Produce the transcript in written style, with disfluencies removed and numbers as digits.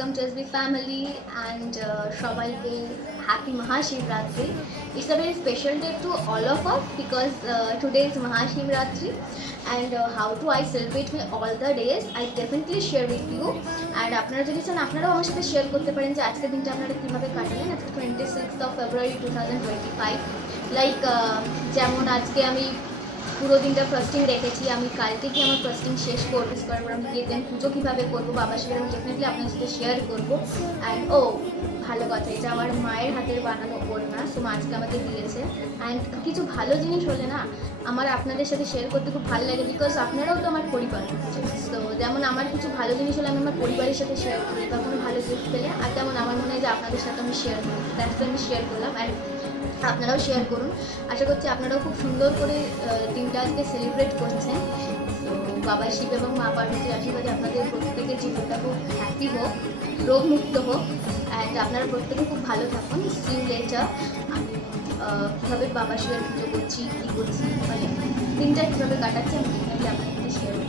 welcome to SB family and সবাইকে happy Mahashivratri. It's a very special day to all of us because today is Mahashivratri and how do I celebrate my all the days I definitely share with you and আপনারা যদি চান আপনারাও আমার সাথে share করতে পারেন যে আজকের দিনটা আপনারা কীভাবে কাটালেন আজকে 26th of February 2025 লাইক যেমন আজকে আমি পুরো দিনটা ফাস্টিং রেখেছি আমি কালকে কি আমার ফাস্টিং শেষ করবো করার পর আমি গিয়ে দেন পুজো কীভাবে করবো বাবার সাথে আমি ডেফিনেটলি আপনার সাথে শেয়ার করবো অ্যান্ড ভালো কথা এটা আমার মায়ের হাতের বানানো ওড়না সো মা আজকে আমাকে দিয়েছে অ্যান্ড কিছু ভালো জিনিস হলে না আমার আপনাদের সাথে শেয়ার করতে খুব ভালো লাগে বিকজ আপনারাও তো আমার পরিবার তো যেমন আমার কিছু ভালো জিনিস হলে আমি আমার পরিবারের সাথে শেয়ার করি বা কোনো ভালো গিফট পেলে আর তেমন আমার মনে হয় যে আপনাদের সাথে আমি শেয়ার করি দ্যাটস আমি শেয়ার করলাম অ্যান্ড আপনারাও শেয়ার করুন আশা করছি আপনারাও খুব সুন্দর করে দিনটা আজকে সেলিব্রেট করছেন তো বাবা শিব এবং মা পার্বতীর আশীর্বাদে আপনাদের প্রত্যেকের জীবনটা খুব হ্যাপি হোক রোগমুক্ত হোক অ্যান্ড আপনারা প্রত্যেকে খুব ভালো থাকুন সি ইউ লেটার আমি কীভাবে বাবা শিবের পুজো করছি কী করছি মানে দিনটা কীভাবে কাটাচ্ছি আমি ডেফিনেটলি আপনাদের সাথে শেয়ার